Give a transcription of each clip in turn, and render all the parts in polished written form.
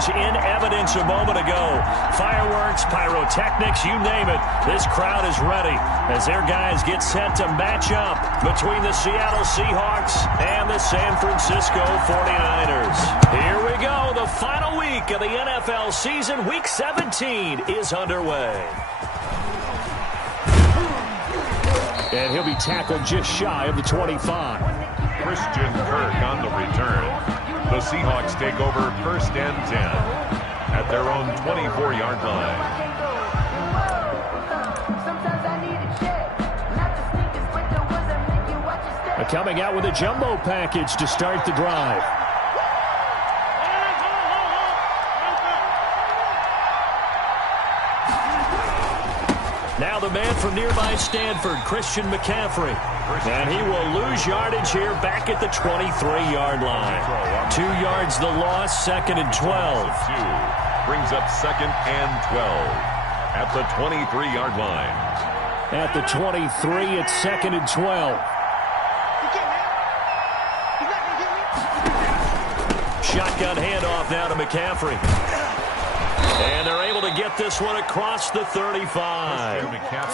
was in evidence a moment ago. Fireworks, pyrotechnics, you name it. This crowd is ready as their guys get set to match up between the Seattle Seahawks and the San Francisco 49ers. Here we go. The final week of the NFL season. Week 17 is underway. And he'll be tackled just shy of the 25. Christian Kirk on the return. The Seahawks take over first and 10 at their own 24-yard line. Coming out with a jumbo package to start the drive. Now the man from nearby Stanford, Christian McCaffrey. And he will lose yardage here back at the 23-yard line. 2 yards the loss, second and 12. Brings up second and 12 at the 23-yard line. At the 23, it's second and 12. Shotgun handoff now to McCaffrey. And they're able to get this one across the 35.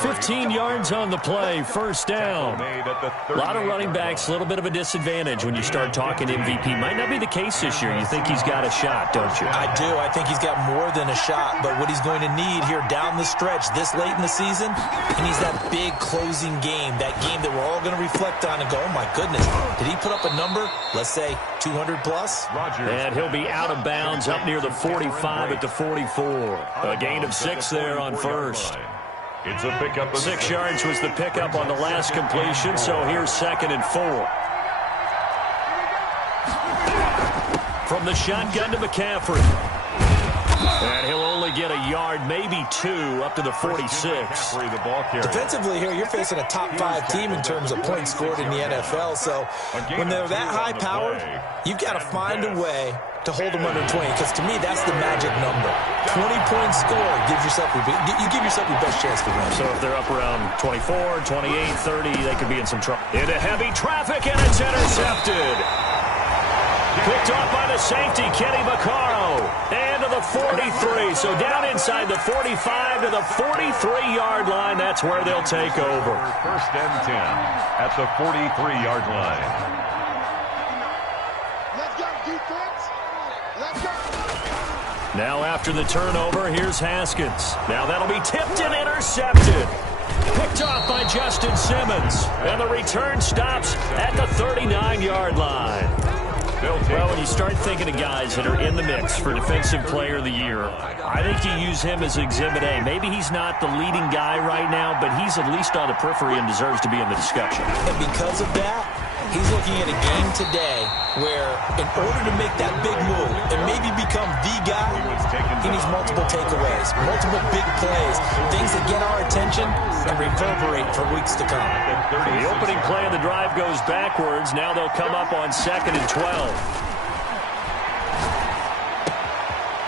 15 yards on the play, first down. A lot of running backs, a little bit of a disadvantage when you start talking MVP. Might not be the case this year. You think he's got a shot, don't you? I do. I think he's got more than a shot. But what he's going to need here down the stretch this late in the season, he needs that big closing game, that game that we're all going to reflect on and go, oh, my goodness, did he put up a number, let's say 200 plus? And he'll be out of bounds up near the 45 at the 44. A gain of 6 there on first. It's a pickup. 6 yards was the pickup on the last completion, so here's second and 4. From the shotgun to McCaffrey. And he'll only get a yard, maybe 2, up to the 46. Defensively here, you're facing a top 5 team in terms of points scored in the NFL. So when they're that high-powered, you've got to find a way to hold them under 20, because to me, that's the magic number. 20 points scored gives yourself you give yourself your best chance to win. So if they're up around 24, 28, 30, they could be in some trouble. Into heavy traffic, and it's intercepted. Picked off by the safety, Kenny Vaccaro. And to the 43. So down inside the 45 to the 43-yard line. That's where they'll take over. First and 10 at the 43-yard line. Let's go, defense. Let's go. Now after the turnover, here's Haskins. Now that'll be tipped and intercepted. Picked off by Justin Simmons. And the return stops at the 39-yard line. Well, when you start thinking of guys that are in the mix for Defensive Player of the Year, I think you use him as Exhibit A. Maybe he's not the leading guy right now, but he's at least on the periphery and deserves to be in the discussion. And because of that, he's looking at a game today where in order to make that big move and maybe become the guy, he needs multiple takeaways, multiple big plays, things that get our attention and reverberate for weeks to come. The opening play of the drive goes backwards. Now they'll come up on second and 12.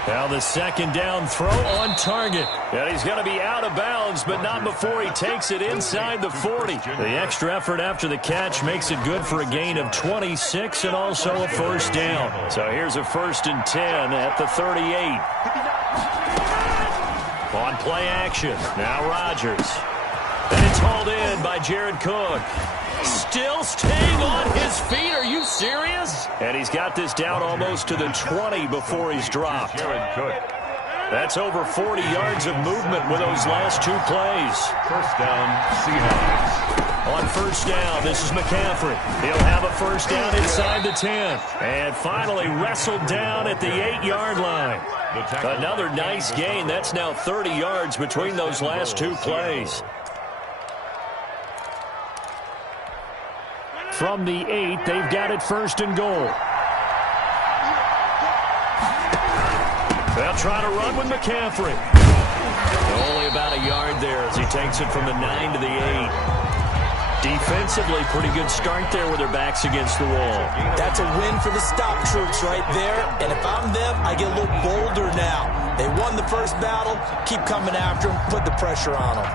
Now the second down throw on target. And he's going to be out of bounds, but not before he takes it inside the 40. The extra effort after the catch makes it good for a gain of 26 and also a first down. So here's a first and 10 at the 38. On play action. Now Rodgers. And it's hauled in by Jared Cook. Still staying on his feet. Are you serious? And he's got this down almost to the 20 before he's dropped. Jared Cook. That's over 40 yards of movement with those last 2 plays. First down, Seahawks. On first down, this is McCaffrey. He'll have a first down inside the 10. And finally wrestled down at the 8-yard line. Another nice gain. That's now 30 yards between those last 2 plays. From the 8, they've got it first and goal. They'll try to run with McCaffrey. Only about a yard there as he takes it from the 9 to the 8. Defensively, pretty good start there with their backs against the wall. That's a win for the stop troops right there. And if I'm them, I get a little bolder now. They won the first battle. Keep coming after them. Put the pressure on them.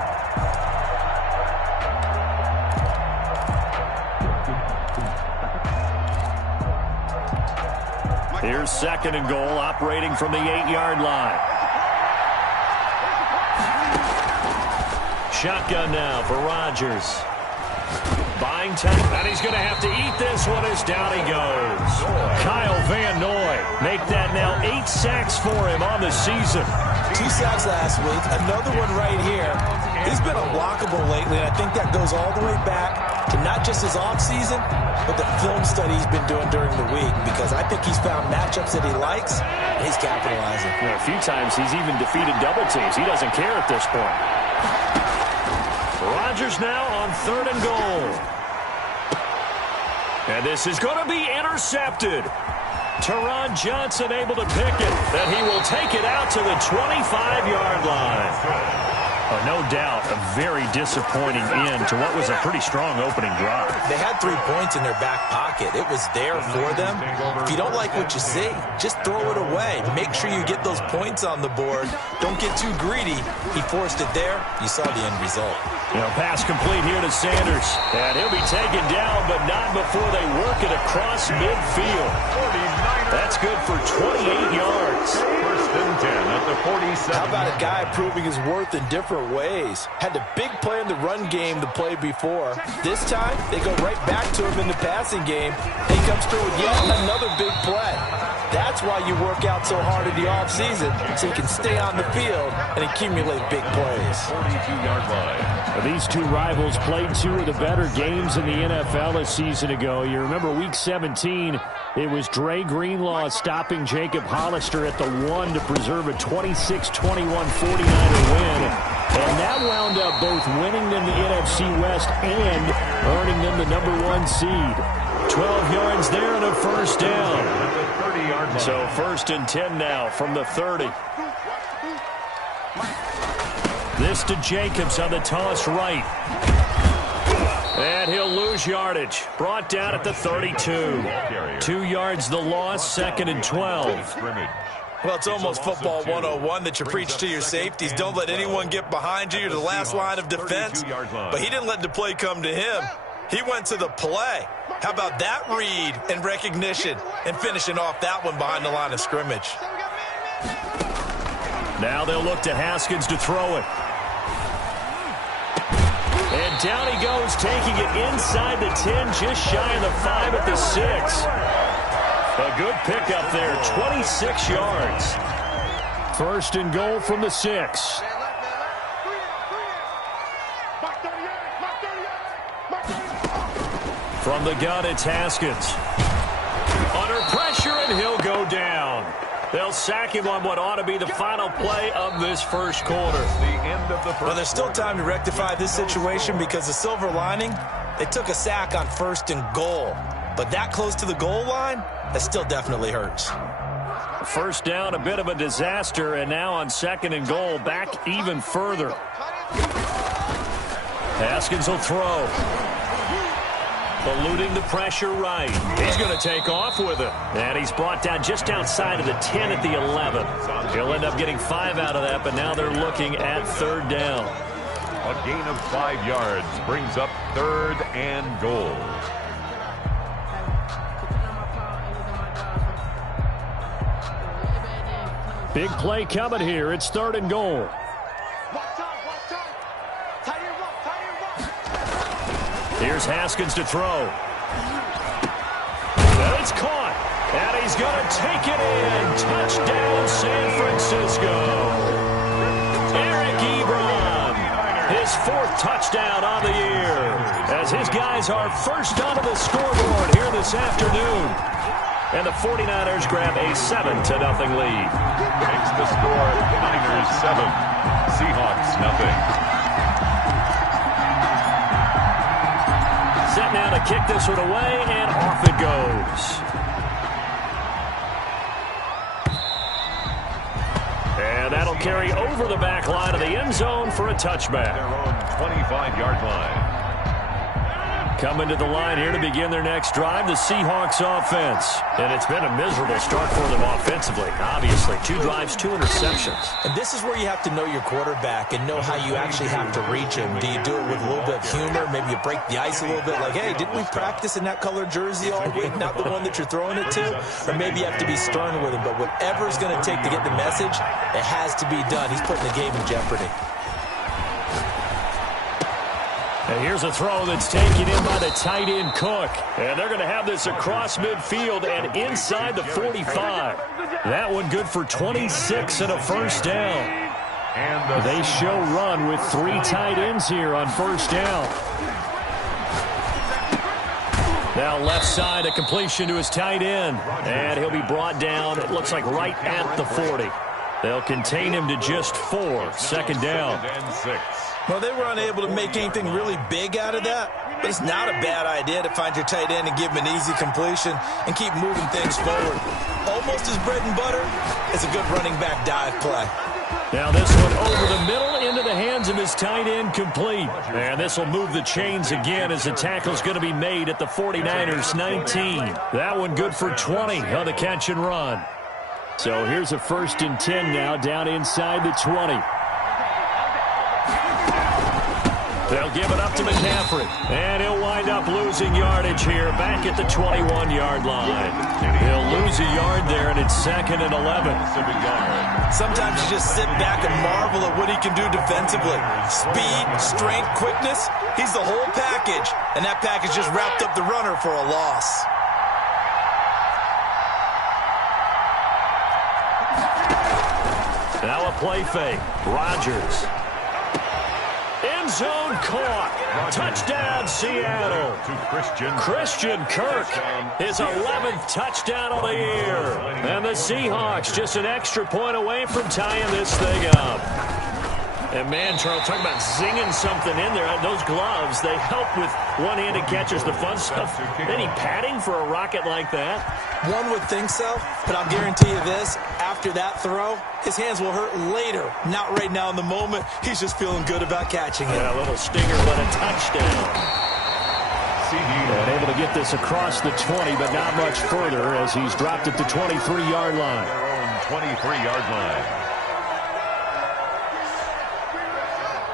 Here's 2nd and goal, operating from the 8-yard line. Shotgun now for Rodgers. Buying time, and he's going to have to eat this one as down he goes. Kyle Van Noy make that now 8 sacks for him on the season. 2 sacks last week, another one right here. He's been unblockable lately, and I think that goes all the way back to not just his offseason, but the film study he's been doing during the week, because I think he's found matchups that he likes, and he's capitalizing. A few times he's even defeated double teams. He doesn't care at this point. Rodgers now on 3rd and goal. And this is going to be intercepted. Teron Johnson able to pick it, and he will take it out to the 25-yard line. No doubt a very disappointing end to what was a pretty strong opening drive. They had 3 points in their back pocket. It was there for them. If you don't like what you see, just throw it away. Make sure you get those points on the board. Don't get too greedy. He forced it there. You saw the end result. Pass complete here to Sanders. And he'll be taken down, but not before they work it across midfield. That's good for 28 yards. 1st and 10 at the 47. How about a guy proving his worth in different ways? Had the big play in the run game the play before. This time, they go right back to him in the passing game. He comes through with yet another big play. That's why you work out so hard in the offseason, so you can stay on the field and accumulate big plays. 42-yard line. These two rivals played 2 of the better games in the NFL a season ago. You remember Week 17, it was Dre Greenlaw stopping Jacob Hollister at the 1 to preserve a 26-21 49er win. And that wound up both winning them the NFC West and earning them the #1 seed. 12 yards there and a 1st down. So 1st and 10 now from the 30. This to Jacobs on the toss right. And he'll lose yardage. Brought down at the 32. 2 yards the loss, 2nd and 12. Well, it's almost football 101 that you preach to your safeties. Don't let anyone get behind you. You're the last line of defense. But he didn't let the play come to him. He went to the play. How about that read and recognition and finishing off that one behind the line of scrimmage? Now they'll look to Haskins to throw it. And down he goes, taking it inside the 10, just shy of the 5 at the 6. A good pickup there, 26 yards. 1st and goal from the 6. From the gun, it's Haskins. Under pressure, and he'll go down. They'll sack him on what ought to be the final play of this 1st quarter. Well, there's still time to rectify this situation because the silver lining, they took a sack on 1st and goal. But that close to the goal line, that still definitely hurts. 1st down, a bit of a disaster, and now on 2nd and goal, back even further. Haskins will throw. Eluding the pressure right. He's going to take off with it. And he's brought down just outside of the 10 at the 11. He'll end up getting 5 out of that, but now they're looking at 3rd down. A gain of 5 yards brings up 3rd and goal. Big play coming here. It's 3rd and goal. Here's Haskins to throw. And it's caught. And he's going to take it in. Touchdown, San Francisco. Eric Ebron, his 4th touchdown on the year, as his guys are first onto the scoreboard here this afternoon. And the 49ers grab a 7-0 lead. Makes the score Niners 7, Seahawks nothing. Set now to kick this one away, and off it goes. And that'll carry over the back line of the end zone for a touchback. Their own 25-yard line. Coming to the line here to begin their next drive, the Seahawks offense. And it's been a miserable start for them offensively, obviously. 2 drives, 2 interceptions. And this is where you have to know your quarterback and know how you actually have to reach him. Do you do it with a little bit of humor? Maybe you break the ice a little bit, like, hey, didn't we practice in that colored jersey all week? Not the one that you're throwing it to? Or maybe you have to be stern with him. But whatever it's going to take to get the message, it has to be done. He's putting the game in jeopardy. And here's a throw that's taken in by the tight end Cook. And they're going to have this across midfield and inside the 45. That one good for 26 and a first down. And they show run with 3 tight ends here on first down. Now left side, a completion to his tight end. And he'll be brought down, it looks like right at the 40. They'll contain him to just 4. Second down. Well, they were unable to make anything really big out of that, but it's not a bad idea to find your tight end and give him an easy completion and keep moving things forward. Almost his bread and butter is a good running back dive play. Now this one over the middle into the hands of his tight end complete. And this will move the chains again as the tackle's going to be made at the 49ers 19. That one good for 20 on the catch and run. So here's a 1st and 10 now down inside the 20. They'll give it up to McCaffrey. And he'll wind up losing yardage here back at the 21-yard line. He'll lose a yard there, and it's 2nd and 11. Sometimes you just sit back and marvel at what he can do defensively. Speed, strength, quickness. He's the whole package. And that package just wrapped up the runner for a loss. Now a play fake. Rodgers. End zone caught. Touchdown, Seattle. Christian Kirk, his 11th touchdown of the year. And the Seahawks just an extra point away from tying this thing up. And man, Charles, talking about zinging something in there. Those gloves, they help with one-handed catches, the fun stuff. Any padding for a rocket like that? One would think so, but I'll guarantee you this. After that throw, his hands will hurt later. Not right now in the moment. He's just feeling good about catching it. Yeah, a little stinger, but a touchdown. And able to get this across the 20, but not much further as he's dropped at the 23-yard line. Their own 23-yard line.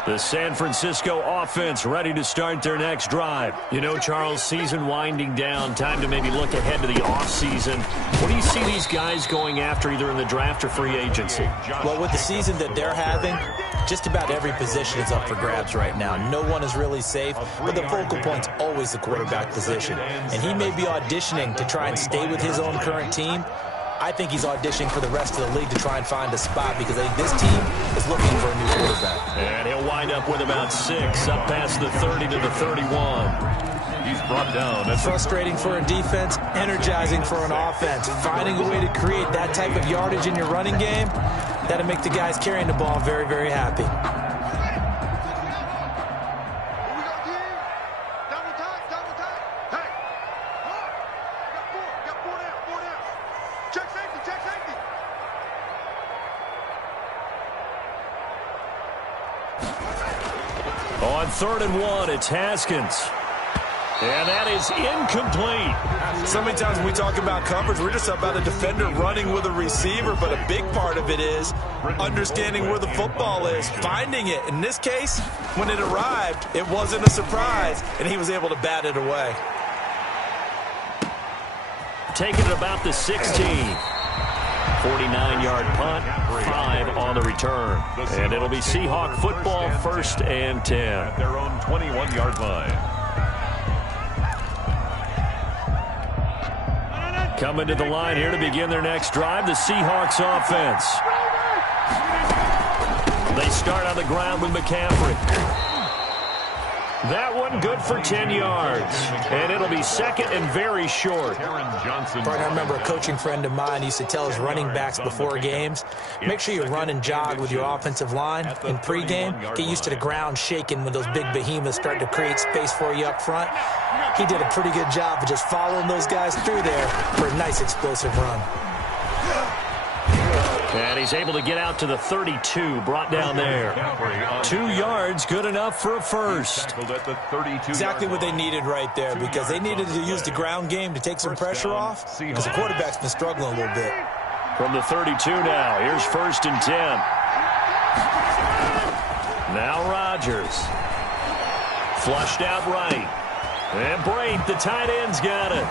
The San Francisco offense ready to start their next drive. You know, Charles, season winding down, time to maybe look ahead to the offseason. What do you see these guys going after either in the draft or free agency? Well, with the season that they're having, just about every position is up for grabs right now. No one is really safe, but the focal point's always the quarterback position. And he may be auditioning to try and stay with his own current team. I think he's auditioning for the rest of the league to try and find a spot because I think this team is looking for a new quarterback. And he'll wind up with about 6, up past the 30 to the 31. He's brought down. That's frustrating for a defense, energizing for an offense. Finding a way to create that type of yardage in your running game, that'll make the guys carrying the ball very, very happy. On 3rd and 1, it's Haskins. And that is incomplete. So many times when we talk about coverage, we're just about a defender running with a receiver, but a big part of it is understanding where the football is, finding it. In this case, when it arrived, it wasn't a surprise, and he was able to bat it away. Taking it about the 16. 49-yard punt, 5 on the return. And it'll be Seahawk football, 1st and 10. At their own 21-yard line. Coming to the line here to begin their next drive, the Seahawks offense. They start on the ground with McCaffrey. That one good for 10 yards. And it'll be 2nd and very short. Partner, I remember a coaching friend of mine used to tell his running backs before games, make sure you run and jog with your offensive line in pregame. Get used to the ground shaking when those big behemoths start to create space for you up front. He did a pretty good job of just following those guys through there for a nice explosive run. And he's able to get out to the 32, brought down there. 2 yards, good enough for a first. Exactly what they needed right there, because they needed to use the ground game to take some pressure off, because the quarterback's been struggling a little bit. From the 32 now, here's 1st and 10. Now Rodgers. Flushed out right. And Brate, the tight end's got it.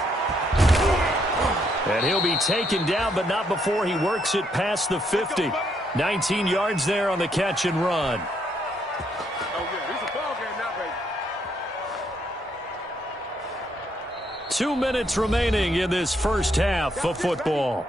And he'll be taken down, but not before he works it past the 50. 19 yards there on the catch and run. 2 minutes remaining in this first half of football.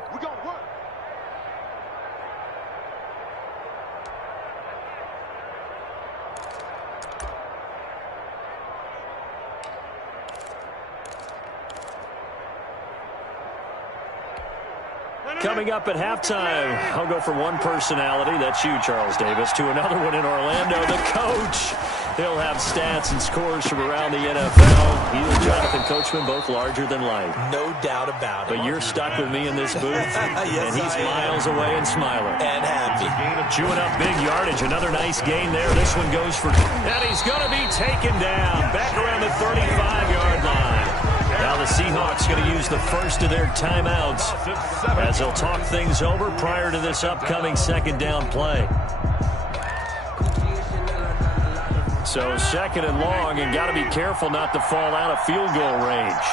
Coming up at halftime, I'll go from one personality, that's you, Charles Davis, to another one in Orlando, the coach. He'll have stats and scores from around the NFL. He and Jonathan Coachman, both larger than life. No doubt about it. But you're stuck with me in this booth, yes, and he's miles away and smiling. And happy. Chewing up big yardage, another nice gain there. This one goes for, and he's going to be taken down, back around the 35-yard line. Now the Seahawks going to use the first of their timeouts as they'll talk things over prior to this upcoming second down play. So 2nd and long, and got to be careful not to fall out of field goal range.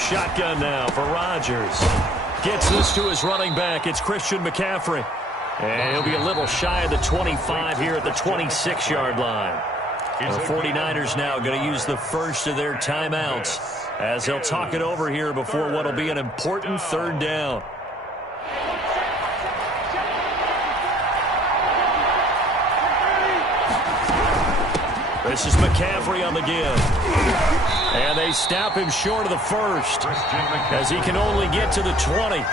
Shotgun now for Rodgers. Gets this to his running back. It's Christian McCaffrey. And he'll be a little shy of the 25 here at the 26-yard line. The 49ers now going to use the first of their timeouts as they'll talk it over here before what will be an important 3rd down. This is McCaffrey on the give. And they stop him short of the first as he can only get to the 20.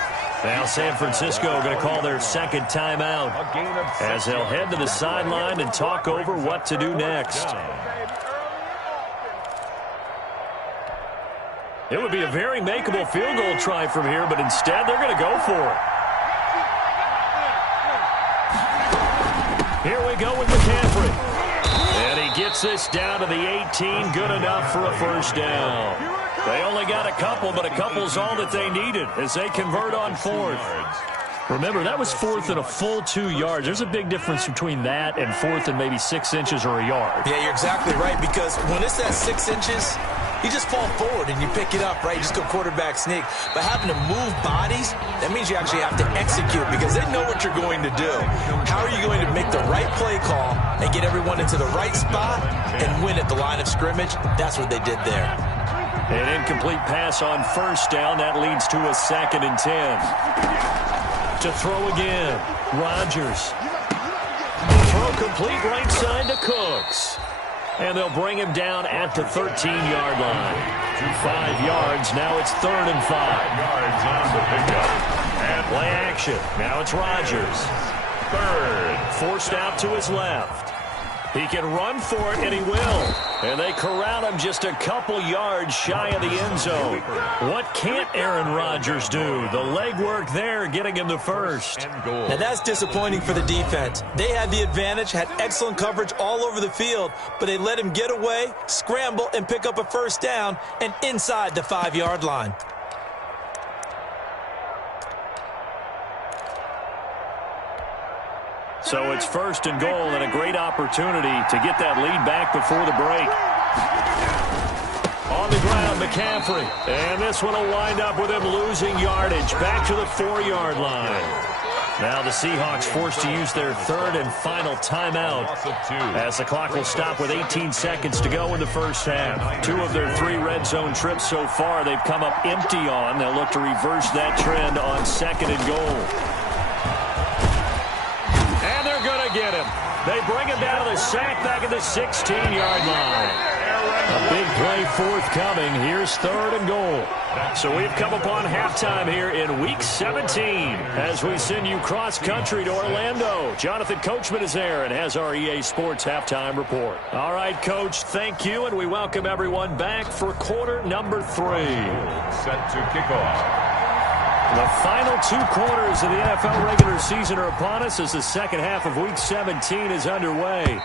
Now San Francisco going to call their 2nd timeout as they'll head to the sideline and talk over what to do next. It would be a very makeable field goal try from here, but instead they're going to go for it. Here we go with McCaffrey. And he gets this down to the 18, good enough for a first down. They only got a couple, but a couple's all that they needed as they convert on 4th. Remember, that was 4th and a full 2 yards. There's a big difference between that and 4th and maybe 6 inches or a yard. Yeah, you're exactly right, because when it's at 6 inches, you just fall forward and you pick it up, right? You just go quarterback sneak. But having to move bodies, that means you actually have to execute because they know what you're going to do. How are you going to make the right play call and get everyone into the right spot and win at the line of scrimmage? That's what they did there. An incomplete pass on first down. That leads to a 2nd and 10. To throw again. Rodgers. Throw complete right side to Cooks. And they'll bring him down at the 13-yard line. 5 yards. Now it's 3rd and 5. Yards on the pickup. And play action. Now it's Rodgers. 3rd. Forced out to his left. He can run for it, and he will. And they corral him just a couple yards shy of the end zone. What can't Aaron Rodgers do? The legwork there getting him the first. Now that's disappointing for the defense. They had the advantage, had excellent coverage all over the field, but they let him get away, scramble, and pick up a first down, and inside the 5-yard line. So it's 1st and goal and a great opportunity to get that lead back before the break. On the ground, McCaffrey. And this one will wind up with him losing yardage back to the 4-yard line. Now the Seahawks forced to use their 3rd and final timeout as the clock will stop with 18 seconds to go in the first half. 2 of their 3 red zone trips so far they've come up empty on. They'll look to reverse that trend on 2nd and goal. Get him. They bring him down to the sack back at the 16-yard line. A big play forthcoming. Here's 3rd and goal. So we've come upon halftime here in Week 17 as we send you cross-country to Orlando. Jonathan Coachman is there and has our EA Sports halftime report. All right, Coach, thank you, and we welcome everyone back for quarter number 3. Set to kick off. The final 2 quarters of the NFL regular season are upon us as the second half of Week 17 is underway.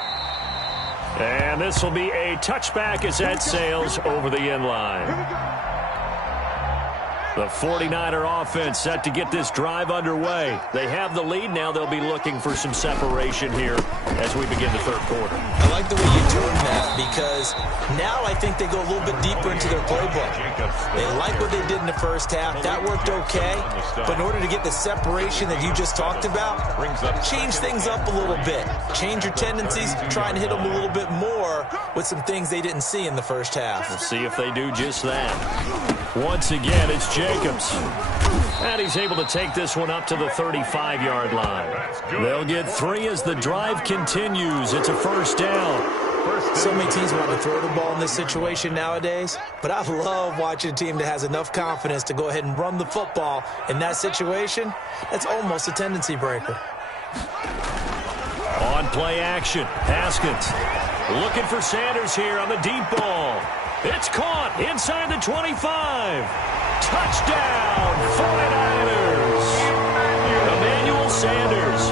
And this will be a touchback as that sails over the end line. The 49er offense set to get this drive underway. They have the lead. Now they'll be looking for some separation here as we begin the third quarter. I like the way you turned that because now I think they go a little bit deeper into their playbook. They like what they did in the first half. That worked okay. But in order to get the separation that you just talked about, change things up a little bit. Change your tendencies. Try and hit them a little bit more with some things they didn't see in the first half. We'll see if they do just that. Once again, it's Jacobs. And he's able to take this one up to the 35-yard line. They'll get 3 as the drive continues. It's a first down. So many teams want to throw the ball in this situation nowadays, but I love watching a team that has enough confidence to go ahead and run the football. In that situation, that's almost a tendency breaker. On play action, Haskins looking for Sanders here on the deep ball. It's caught inside the 25. Touchdown, 49ers. Emmanuel Sanders,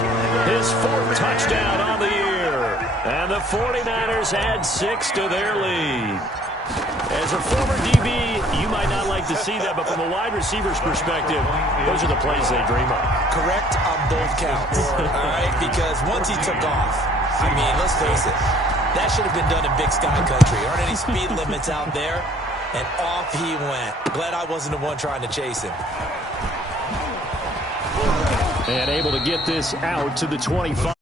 his 4th touchdown on the year. And the 49ers add 6 to their lead. As a former DB, you might not like to see that, but from a wide receiver's perspective, those are the plays they dream of. Correct on both counts, all right? Because once he took off, I mean, let's face it, that should have been done in Big Sky Country. There aren't any speed limits out there, and off he went. Glad I wasn't the one trying to chase him. And able to get this out to the 25.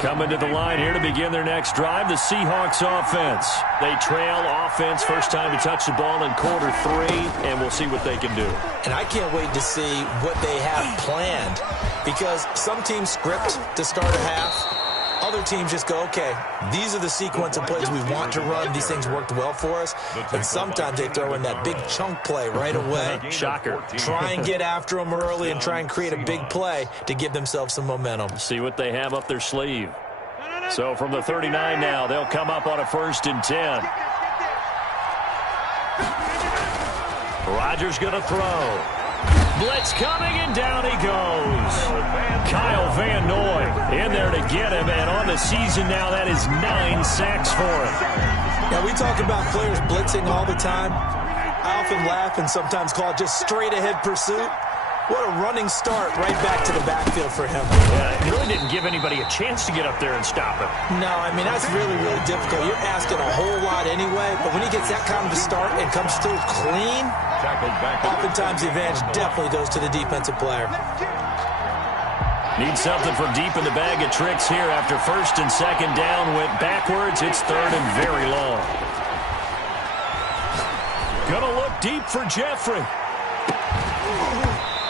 Coming to the line here to begin their next drive, the Seahawks offense. They trail offense, first time to touch the ball in quarter 3, and we'll see what they can do. And I can't wait to see what they have planned because some teams script to start a half. Other teams just go, okay, these are the sequence of plays we want to run. These things worked well for us. And sometimes they throw in that big chunk play right away. Shocker. Try and get after them early and try and create a big play to give themselves some momentum. See what they have up their sleeve. So from the 39 now, they'll come up on a 1st and 10. Rodgers going to throw. Blitz coming, and down he goes. Kyle Van Noy in there to get him, and on the season now, that is 9 sacks for him. Now, we talk about players blitzing all the time. I often laugh and sometimes call it just straight-ahead pursuit. What a running start right back to the backfield for him. Yeah, it really didn't give anybody a chance to get up there and stop him. No, I mean, that's really, really difficult. You're asking a whole lot anyway, but when he gets that kind of a start and comes through clean, oftentimes the advantage definitely goes to the defensive player. Need something from deep in the bag of tricks here after 1st and 2nd down. Went backwards. It's 3rd and very long. Gonna look deep for Jeffrey.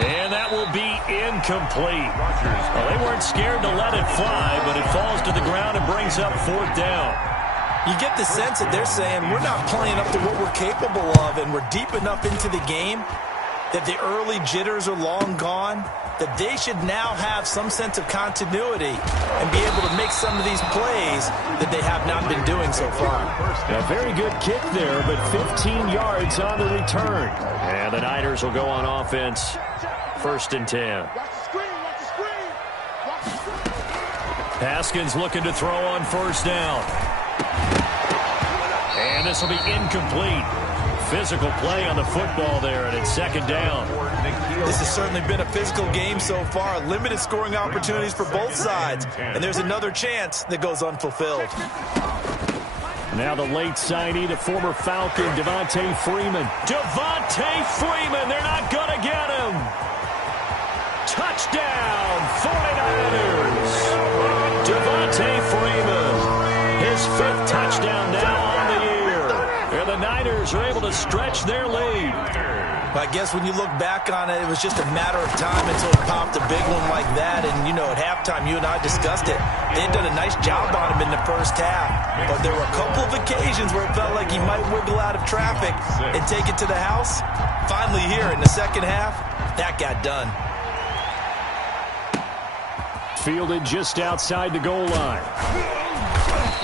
And that will be incomplete. Well, they weren't scared to let it fly, but it falls to the ground and brings up 4th down. You get the sense that they're saying we're not playing up to what we're capable of, and we're deep enough into the game that the early jitters are long gone, that they should now have some sense of continuity and be able to make some of these plays that they have not been doing so far. A very good kick there, but 15 yards on the return. And the Niners will go on offense, 1st and 10. Haskins looking to throw on 1st down. And this will be incomplete. Physical play on the football there, and it's 2nd down. This has certainly been a physical game so far. Limited scoring opportunities for both sides. And there's another chance that goes unfulfilled. Now the late signee, the former Falcon, Devontae Freeman. Devontae Freeman, they're not going to get him. Touchdown, 49ers. Devontae Freeman, his 5th touchdown now on the year. And the Niners are able to stretch their lead. I guess when you look back on it, it was just a matter of time until he popped a big one like that. And, you know, at halftime, you and I discussed it. They had done a nice job on him in the first half. But there were a couple of occasions where it felt like he might wiggle out of traffic and take it to the house. Finally here in the second half, that got done. Fielded just outside the goal line.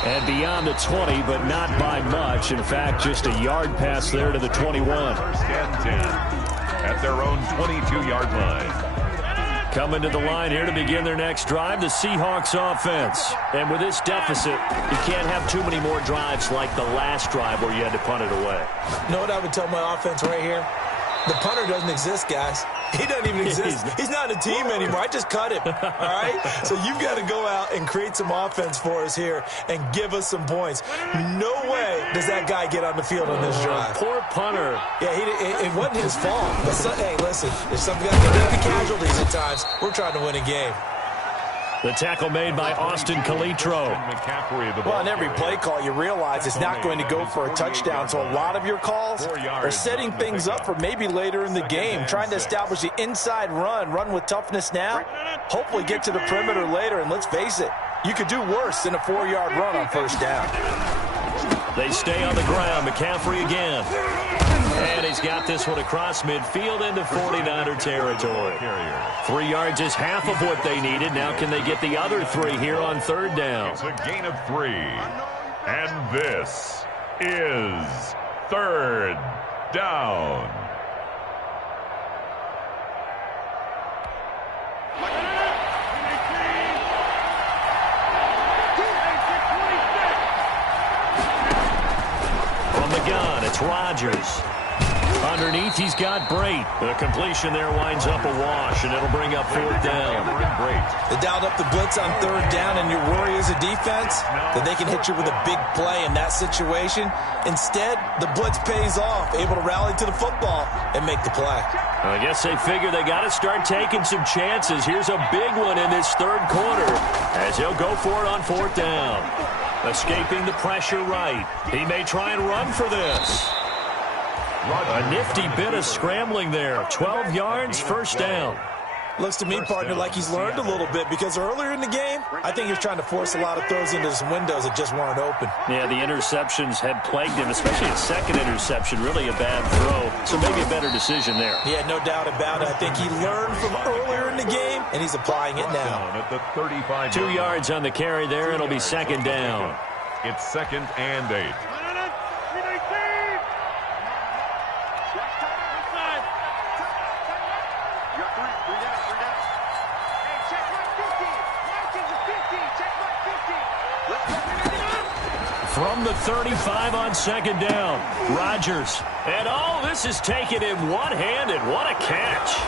And beyond the 20, but not by much. In fact, just a yard pass there to the 21. First and 10 at their own 22-yard line. Coming to the line here to begin their next drive, the Seahawks offense. And with this deficit, you can't have too many more drives like the last drive where you had to punt it away. You know what I would tell my offense right here? The punter doesn't exist, guys. He doesn't even exist. He's not a team anymore. I just cut him, all right? So you've got to go out and create some offense for us here and give us some points. No way does that guy get on the field on this drive. Poor punter. Yeah, it wasn't his fault. But hey, listen, if something got to get the casualties at times, we're trying to win a game. The tackle made by Austin Calitro. Well, on every play call, you realize it's not going to go for a touchdown, so a lot of your calls are setting things up for maybe later in the game, trying to establish the inside run with toughness now, hopefully get to the perimeter later, and let's face it, you could do worse than a 4-yard run on first down. They stay on the ground. McCaffrey again. And he's got this one across midfield into 49er territory. 3 yards is half of what they needed. Now can they get the other 3 here on third down? It's a gain of 3. And this is third down. From the gun, it's Rodgers. Underneath, he's got Brait. The completion there winds up a wash, and it'll bring up fourth down. They dialed up the blitz on third down, and your worry as a defense that they can hit you with a big play in that situation. Instead, the blitz pays off, able to rally to the football and make the play. I guess they figure they got to start taking some chances. Here's a big one in this third quarter as he'll go for it on fourth down. Escaping the pressure right. He may try and run for this. A nifty bit of scrambling there. 12 yards, first down. Looks to me, partner, like he's learned a little bit because earlier in the game, I think he was trying to force a lot of throws into some windows that just weren't open. Yeah, the interceptions had plagued him, especially a second interception, really a bad throw. So maybe a better decision there. Yeah, no doubt about it. I think he learned from earlier in the game, and he's applying it now. At the 35. 2 yards on the carry there, it'll be second down. It's second and 8. From the 35 on second down, Rodgers. And this is taken in one-handed. What a catch.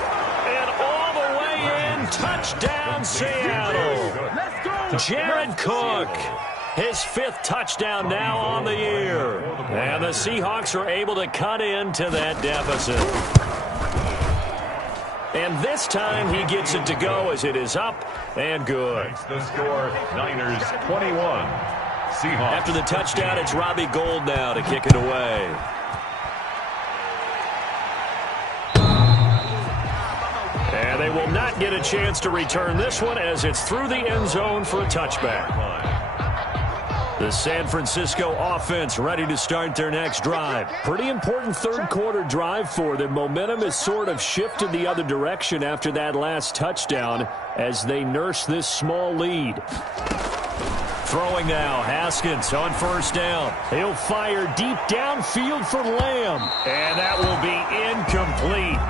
And all the way in, touchdown Seattle. Jared Cook, his 5th touchdown now on the year. And the Seahawks are able to cut into that deficit. And this time he gets it to go as it is up and good. Makes the score, Niners 21. Seahawks. After the touchdown, it's Robbie Gould now to kick it away. And they will not get a chance to return this one as it's through the end zone for a touchback. The San Francisco offense ready to start their next drive. Pretty important third quarter drive for them. Momentum has sort of shifted the other direction after that last touchdown as they nurse this small lead. Throwing now, Haskins on first down. He'll fire deep downfield for Lamb. And that will be incomplete.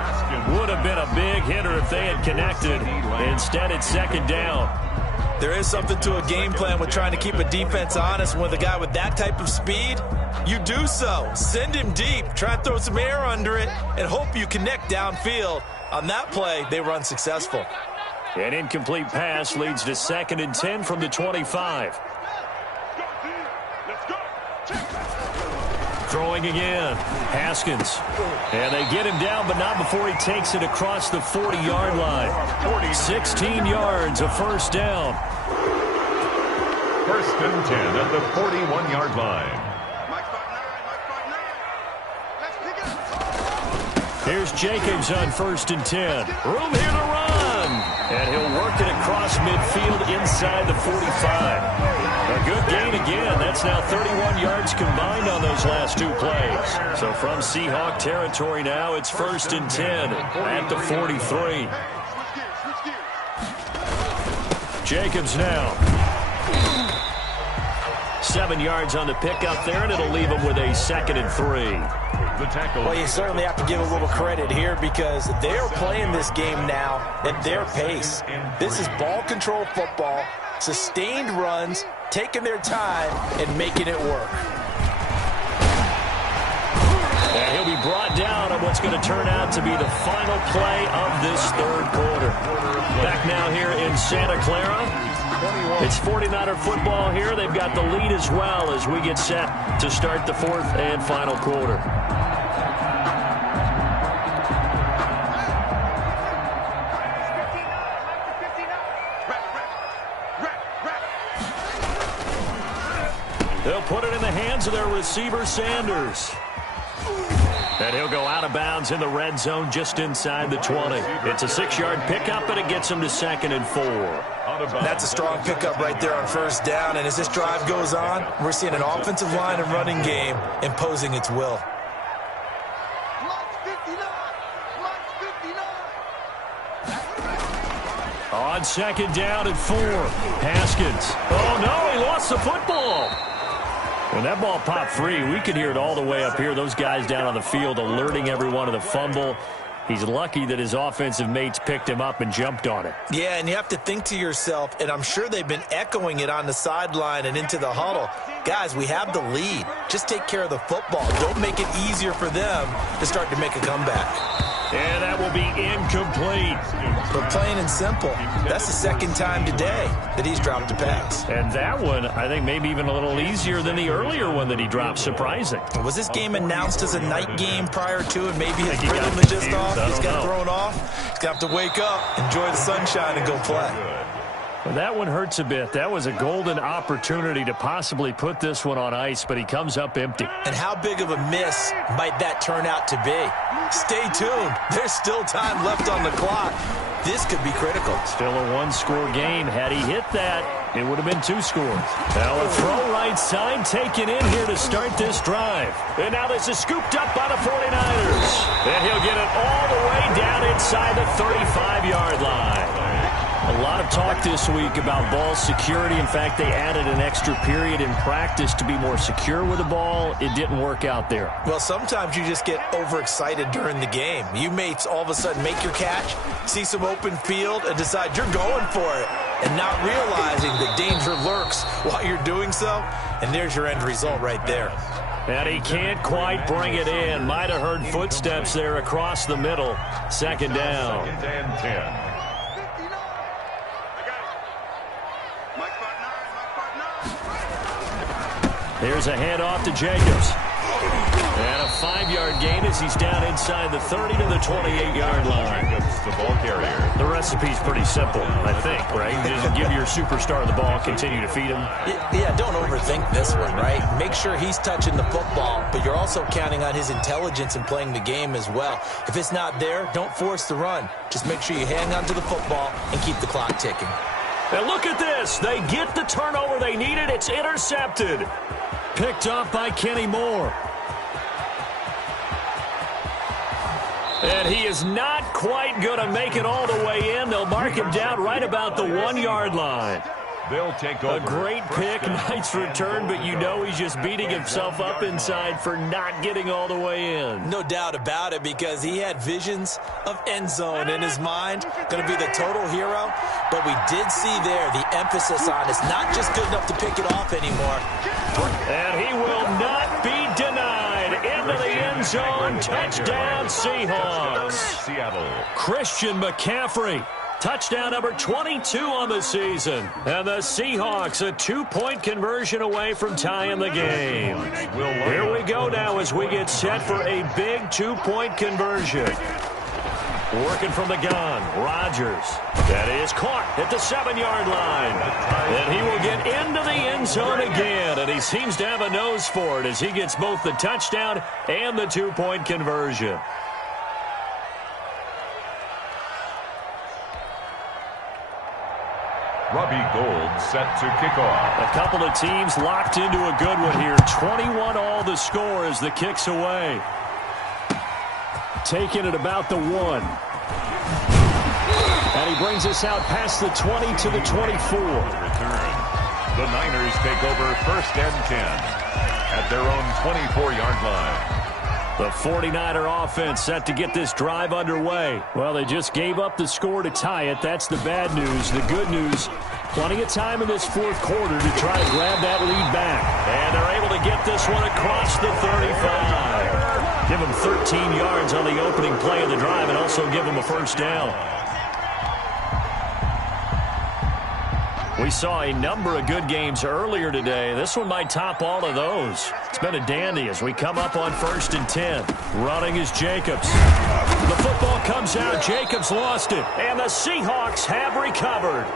Would have been a big hitter if they had connected. Instead, it's second down. There is something to a game plan with trying to keep a defense honest. With a guy with that type of speed, you do so. Send him deep, try and throw some air under it, and hope you connect downfield. On that play, they were unsuccessful. An incomplete pass leads to second and 10 from the 25. Throwing again, Haskins. And they get him down, but not before he takes it across the 40-yard line. 16 yards, a first down. First and 10 at the 41-yard line. Here's Jacobs on 1st and 10. Room here to run. And he'll work it across midfield inside the 45. A good gain again. That's now 31 yards combined on those last 2 plays. So from Seahawk territory now, it's 1st and 10 at the 43. Jacobs now. 7 yards on the pickup there, and it'll leave him with a 2nd and 3. The tackle. Well, you certainly have to give a little credit here because they're playing this game now at their pace. This is ball control football, sustained runs, taking their time, and making it work. And he'll be brought down on what's going to turn out to be the final play of this 3rd quarter. Back now here in Santa Clara. It's 49er football here. They've got the lead as well as we get set to start the 4th and final quarter. They'll put it in the hands of their receiver, Sanders. And he'll go out of bounds in the red zone just inside the 20. It's a 6-yard pickup, and it gets him to 2nd and 4. That's a strong pickup right there on 1st down. And as this drive goes on, we're seeing an offensive line and running game imposing its will. On 2nd down and 4. Haskins. Oh, no, he lost the football. When that ball popped free, we could hear it all the way up here. Those guys down on the field alerting everyone of the fumble. He's lucky that his offensive mates picked him up and jumped on it. Yeah, and you have to think to yourself, and I'm sure they've been echoing it on the sideline and into the huddle. Guys, we have the lead. Just take care of the football. Don't make it easier for them to start to make a comeback. And that will be incomplete. But plain and simple, that's the 2nd time today that he's dropped a pass. And that one, I think, maybe even a little easier than the earlier one that he dropped. Surprising. Was this game announced as a night game prior to it? Maybe his rhythm is just off. He's got thrown off. He's going to have to wake up, enjoy the sunshine, and go play. Well, that one hurts a bit. That was a golden opportunity to possibly put this one on ice, but he comes up empty. And how big of a miss might that turn out to be? Stay tuned. There's still time left on the clock. This could be critical. Still a 1-score game. Had he hit that, it would have been 2 scores. Now a throw right side taken in here to start this drive. And now this is scooped up by the 49ers. And he'll get it all the way down inside the 35-yard line. A lot of talk this week about ball security. In fact, they added an extra period in practice to be more secure with the ball. It didn't work out there. Well, sometimes you just get overexcited during the game. You may all of a sudden make your catch, see some open field, and decide you're going for it, and not realizing that danger lurks while you're doing so. And there's your end result right there. And he can't quite bring it in. Might have heard footsteps there across the middle. 2nd down. 2nd and 10. Here's a handoff to Jacobs. And a 5-yard gain as he's down inside the 30 to the 28-yard line. Jacobs, the ball carrier. The recipe's pretty simple, I think, right? You just give your superstar the ball, continue to feed him. Yeah, don't overthink this one, right? Make sure he's touching the football, but you're also counting on his intelligence in playing the game as well. If it's not there, don't force the run. Just make sure you hang on to the football and keep the clock ticking. And look at this. They get the turnover they needed. It's intercepted. Picked off by Kenny Moore. And he is not quite going to make it all the way in. They'll mark him down right about the 1-yard line. They'll take over. A great pick, nice return, but you know he's just beating himself up inside for not getting all the way in. No doubt about it, because he had visions of end zone in his mind. Going to be the total hero. But we did see there the emphasis on it's not just good enough to pick it off anymore. And he will not be denied. Into the end zone. Touchdown, Seahawks. Seattle. Christian McCaffrey. Touchdown number 22 on the season. And the Seahawks a 2-point conversion away from tying the game. Here we go now as we get set for a big 2-point conversion. Working from the gun, Rodgers. That is caught at the 7-yard line. And he will get into the end zone again. And he seems to have a nose for it as he gets both the touchdown and the 2-point conversion. Robbie Gould set to kick off. A couple of teams locked into a good one here. 21 all the score as the kick's away. Taking it about the 1. And he brings us out past the 20 to the 24. Return. The Niners take over 1st and 10 at their own 24-yard line. The 49er offense set to get this drive underway. Well, they just gave up the score to tie it. That's the bad news. The good news, plenty of time in this 4th quarter to try to grab that lead back. And they're able to get this one across the 35. Give them 13 yards on the opening play of the drive and also give them a 1st down. We saw a number of good games earlier today. This one might top all of those. It's been a dandy as we come up on 1st and 10. Running is Jacobs. The football comes out. Jacobs lost it. And the Seahawks have recovered.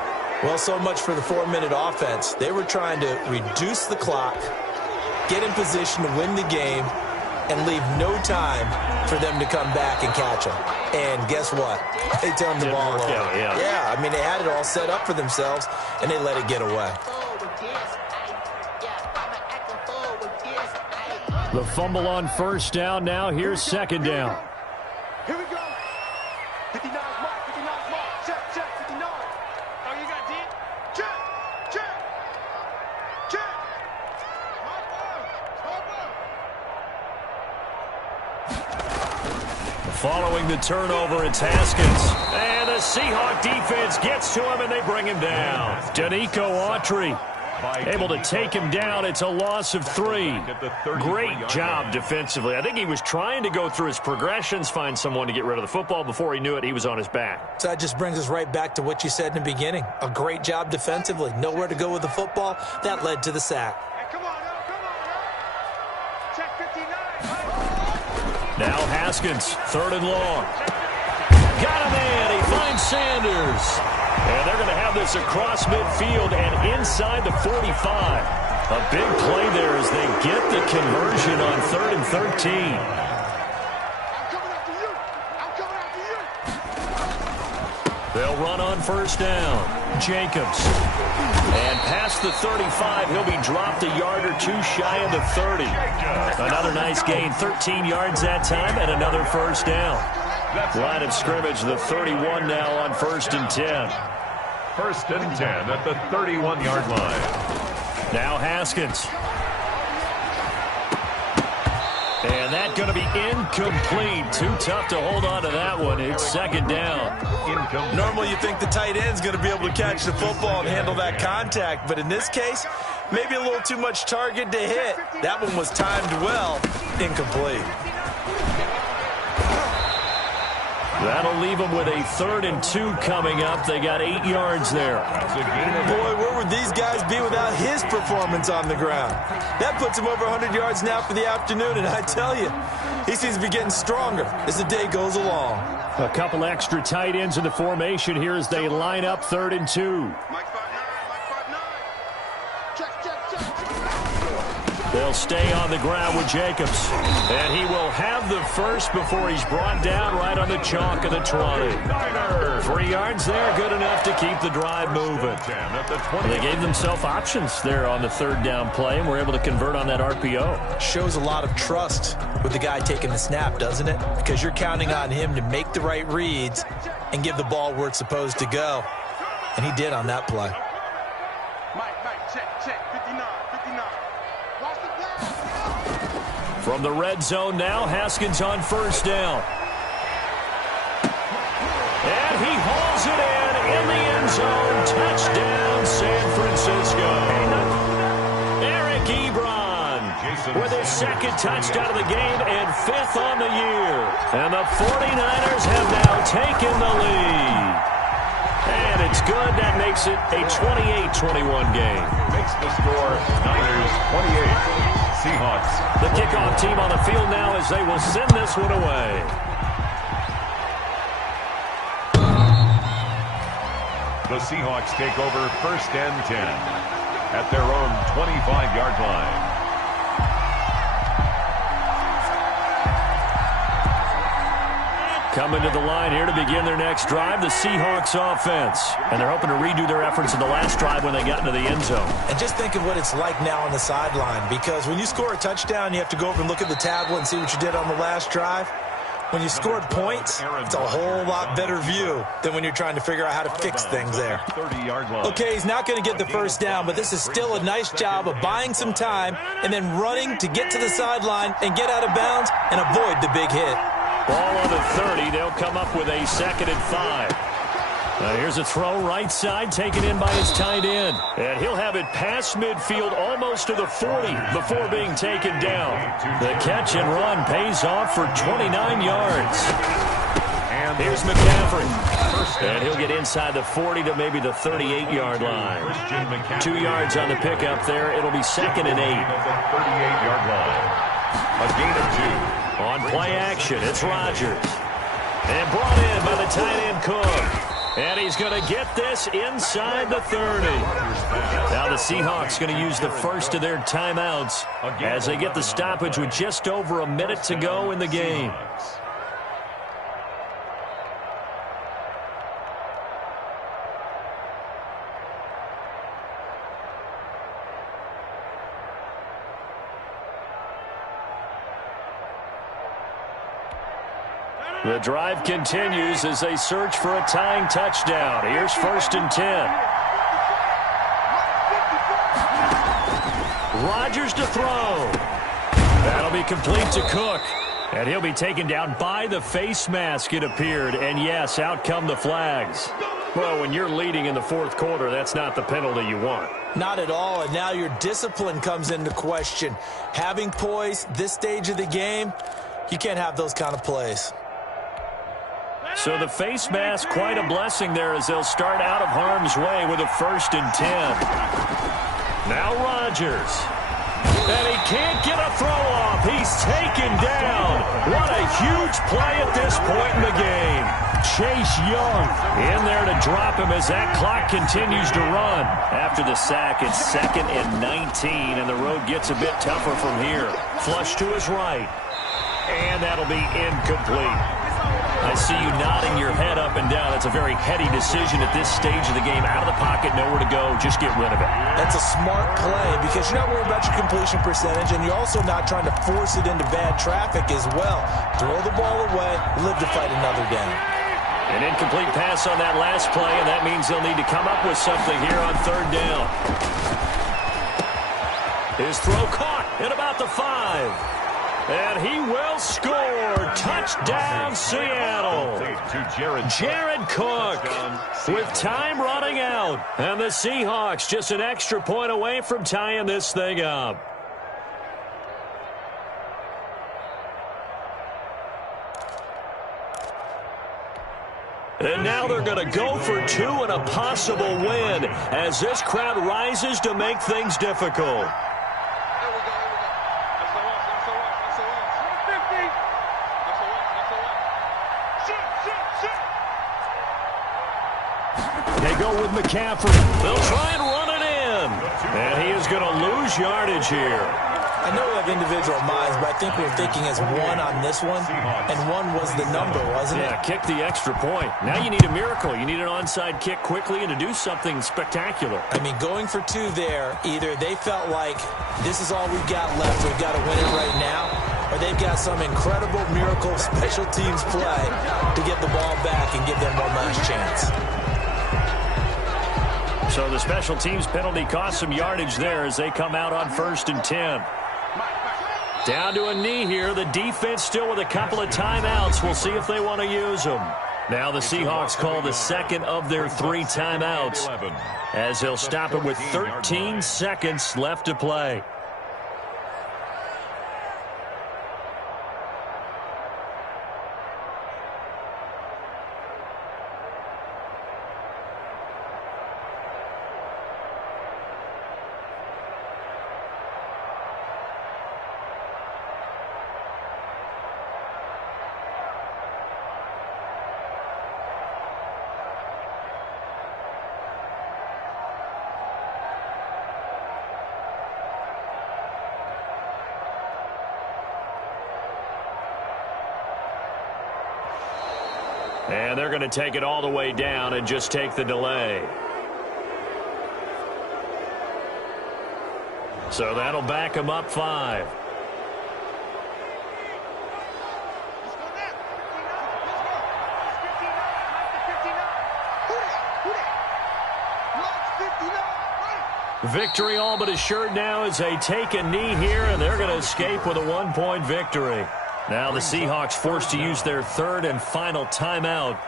Well, so much for the 4-minute offense. They were trying to reduce the clock, get in position to win the game, and leave no time for them to come back and catch them. And guess what? They turned the ball over. Yeah, I mean, they had it all set up for themselves, and they let it get away. The fumble on 1st down. Now here's 2nd down. Here we go. 59 mark, 59 mark. Check, 59. Oh, you got D? Check. Following the turnover, it's Haskins. And the Seahawk defense gets to him, and they bring him down. Danico Autry able to take him down. It's a loss of 3. Great job defensively. I think he was trying to go through his progressions, find someone to get rid of the football. Before he knew it, he was on his back. So that just brings us right back to what you said in the beginning. A great job defensively. Nowhere to go with the football. That led to the sack. Hey, come on now. Check 59. Now Haskins, 3rd and long. Got him in. He finds Sanders. And they're going to have this across midfield and inside the 45. A big play there as they get the conversion on 3rd and 13. I'm coming after you. They'll run on 1st down. Jacobs. And past the 35, he'll be dropped a yard or 2 shy of the 30. Another nice gain, 13 yards that time, and another 1st down. Line of scrimmage, the 31 now on 1st and 10. 1st and 10 at the 31-yard line. Now Haskins. And that going to be incomplete. Too tough to hold on to that one. It's 2nd down. Normally you think the tight end's going to be able to catch the football and handle that contact, but in this case, maybe a little too much target to hit. That one was timed well. Incomplete. That'll leave them with a 3rd and 2 coming up. They got 8 yards there. Boy, where would these guys be without his performance on the ground? That puts him over 100 yards now for the afternoon, and I tell you, he seems to be getting stronger as the day goes along. A couple extra tight ends in the formation here as they line up 3rd and 2. Mike 5-9. Check. They'll stay on the ground with Jacobs. And he will have the first before he's brought down right on the chalk of the 20. 3 yards there, good enough to keep the drive moving. They gave themselves options there on the 3rd down play and were able to convert on that RPO. Shows a lot of trust with the guy taking the snap, doesn't it? Because you're counting on him to make the right reads and give the ball where it's supposed to go. And he did on that play. Mike, check. 59. Watch the play. From the red zone now, Haskins on 1st down. And he hauls it in the end zone. Touchdown, San Francisco. Eric Ebron with his 2nd touchdown of the game and 5th on the year. And the 49ers have now taken the lead. And it's good. That makes it a 28-21 game. Makes the score Niners 28. Seahawks. The kickoff team on the field now as they will send this one away. The Seahawks take over 1st and 10 at their own 25-yard line. Coming to the line here to begin their next drive, the Seahawks offense. And they're hoping to redo their efforts in the last drive when they got into the end zone. And just think of what it's like now on the sideline, because when you score a touchdown, you have to go over and look at the tablet and see what you did on the last drive. When you scored points, it's a whole lot better view than when you're trying to figure out how to fix things there. Okay, he's not going to get the first down, but this is still a nice job of buying some time and then running to get to the sideline and get out of bounds and avoid the big hit. Ball on the 30. They'll come up with a 2nd and 5. Here's a throw right side, taken in by his tight end. And he'll have it past midfield almost to the 40 before being taken down. The catch and run pays off for 29 yards. And here's McCaffrey. And he'll get inside the 40 to maybe the 38-yard line. 2 yards on the pickup there. It'll be 2nd and 8. 38-yard line. A gain of 2. On play action, it's Rodgers. And brought in by the tight end Cook. And he's going to get this inside the 30. Now the Seahawks going to use the first of their timeouts as they get the stoppage with just over a minute to go in the game. The drive continues as they search for a tying touchdown. Here's 1st and 10. Rodgers to throw. That'll be complete to Cook. And he'll be taken down by the face mask, it appeared. And yes, out come the flags. Well, when you're leading in the 4th quarter, that's not the penalty you want. Not at all, and now your discipline comes into question. Having poise this stage of the game, you can't have those kind of plays. So the face mask, quite a blessing there as they'll start out of harm's way with a 1st and 10. Now Rodgers. And he can't get a throw off. He's taken down. What a huge play at this point in the game. Chase Young in there to drop him as that clock continues to run. After the sack, it's 2nd and 19, and the road gets a bit tougher from here. Flush to his right. And that'll be incomplete. I see you nodding your head up and down. It's a very heady decision at this stage of the game. Out of the pocket, nowhere to go. Just get rid of it. That's a smart play because you're not worried about your completion percentage, and you're also not trying to force it into bad traffic as well. Throw the ball away, live to fight another down. An incomplete pass on that last play, and that means they'll need to come up with something here on 3rd down. His throw caught at about the 5. And he will score. Touchdown, Seattle. Jared Cook with time running out. And the Seahawks just an extra point away from tying this thing up. And now they're going to go for 2 and a possible win as this crowd rises to make things difficult. They go with McCaffrey. They'll try and run it in. And he is going to lose yardage here. I know we have individual minds, but I think we're thinking as 1 on this one, and 1 was the number, wasn't it? Yeah, kick the extra point. Now you need a miracle. You need an onside kick quickly and to do something spectacular. I mean, going for 2 there, either they felt like this is all we've got left, we've got to win it right now, or they've got some incredible miracle special teams play to get the ball back and give them one last chance. So the special teams penalty cost some yardage there as they come out on 1st and 10. Down to a knee here. The defense still with a couple of timeouts. We'll see if they want to use them. Now the Seahawks call the 2nd of their 3 timeouts as they'll stop it with 13 seconds left to play. And they're going to take it all the way down and just take the delay. So that'll back them up 5. Victory all but assured now as they take a knee here, and they're going to escape with a 1-point victory. Now the Seahawks forced to use their third and final timeout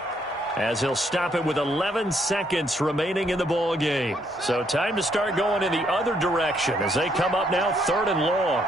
as he'll stop it with 11 seconds remaining in the ball game. So time to start going in the other direction as they come up now 3rd and long.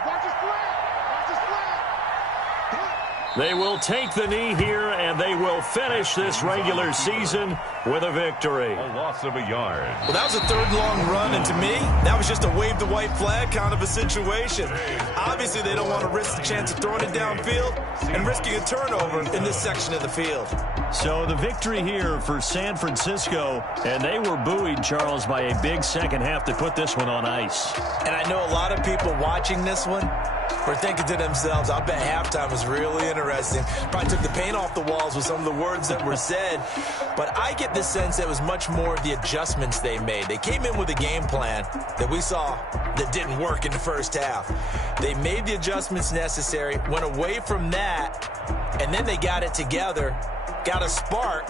They will take the knee here, and they will finish this regular season with a victory. A loss of a yard. Well, that was a 3rd long run, and to me, that was just a wave the white flag kind of a situation. Obviously, they don't want to risk the chance of throwing it downfield and risking a turnover in this section of the field. So the victory here for San Francisco, and they were buoyed, Charles, by a big second half to put this one on ice. And I know a lot of people watching this one were thinking to themselves, I bet halftime was really interesting. Probably took the paint off the walls with some of the words that were said. But I get the sense that it was much more of the adjustments they made. They came in with a game plan that we saw that didn't work in the first half. They made the adjustments necessary, went away from that, and then they got it together, got a spark,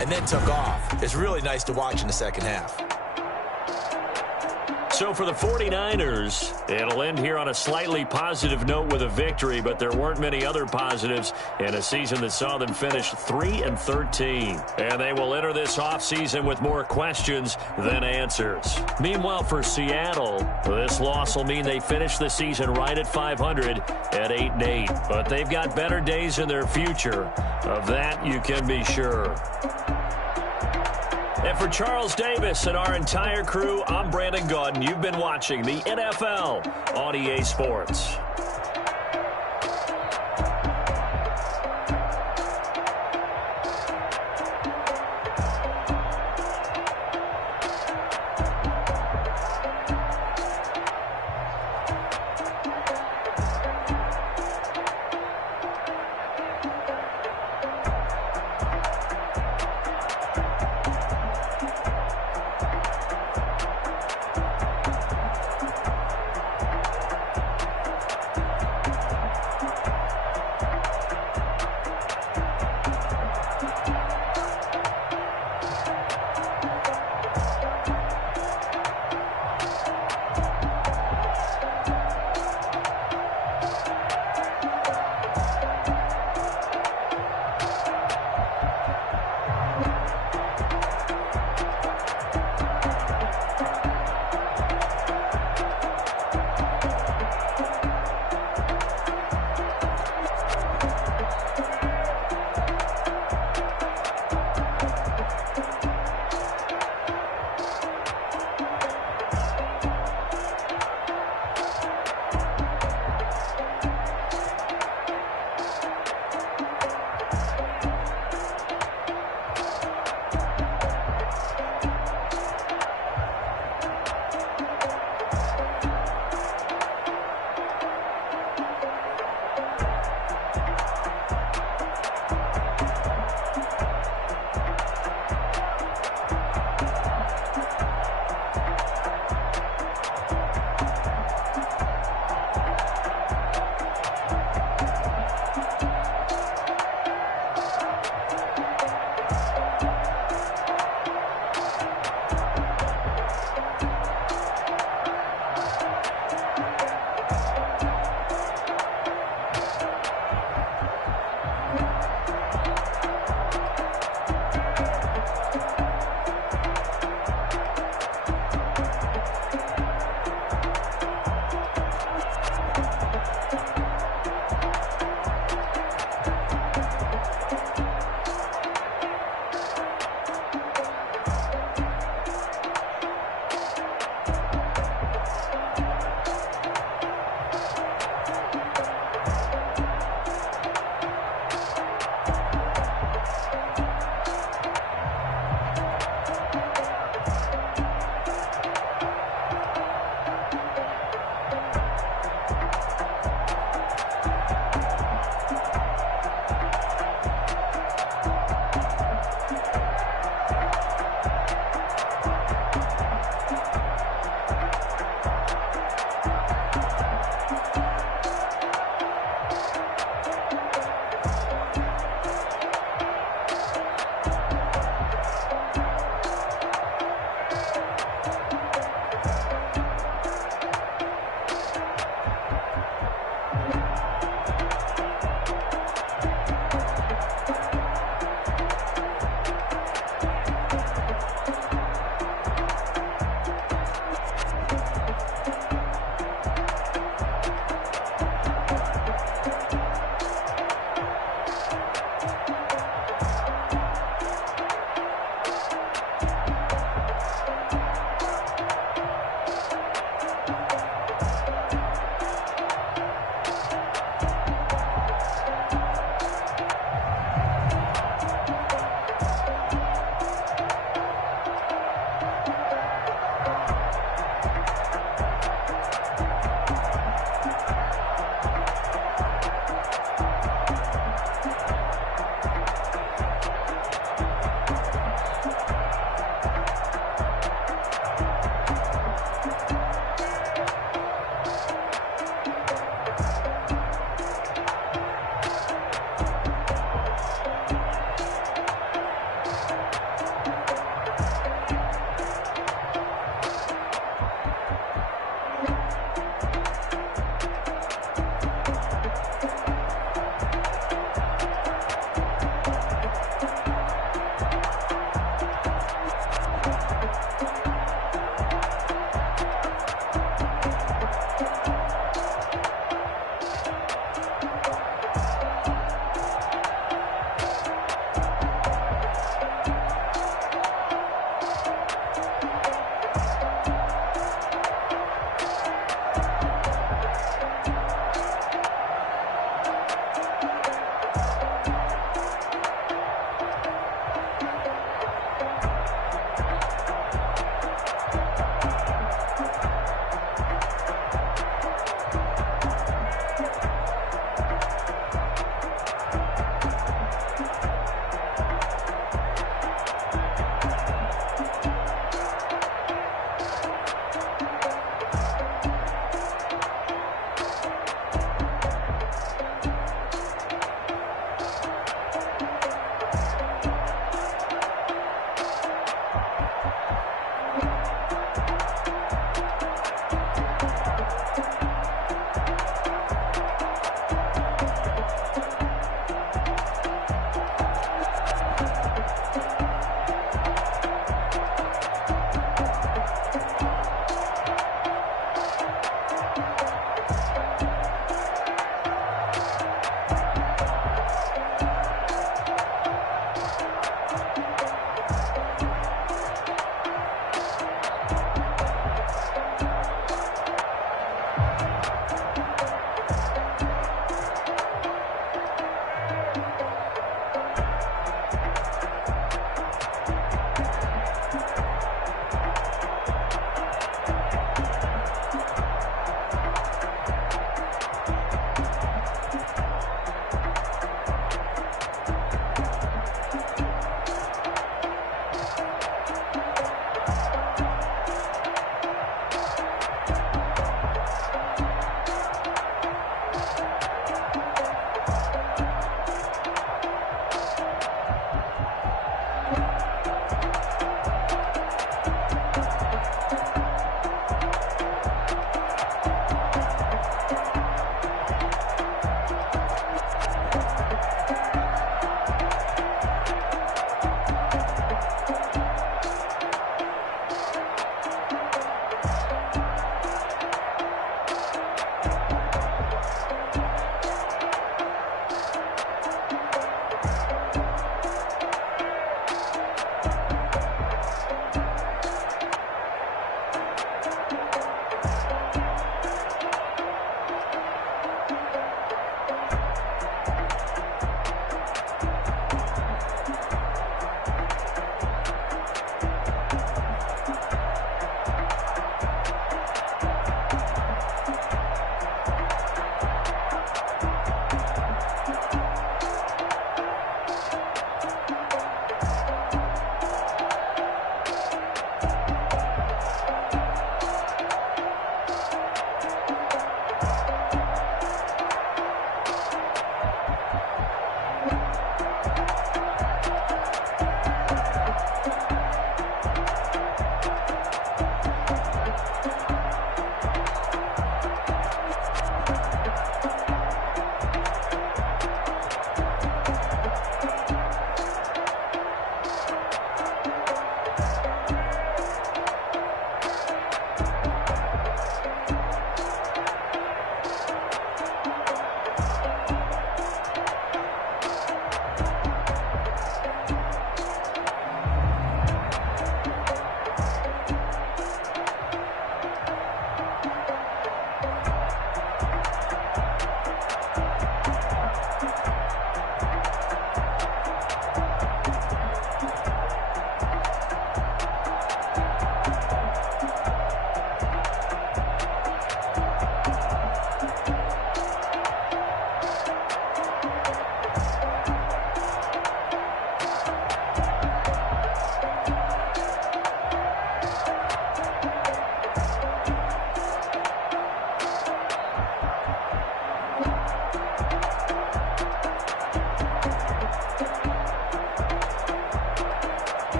and then took off. It's really nice to watch in the second half. So for the 49ers, it'll end here on a slightly positive note with a victory, but there weren't many other positives in a season that saw them finish 3-13. And they will enter this offseason with more questions than answers. Meanwhile, for Seattle, this loss will mean they finish the season right at 500 at 8-8. But they've got better days in their future. Of that, you can be sure. And for Charles Davis and our entire crew, I'm Brandon Gaudin. You've been watching the NFL on EA Sports.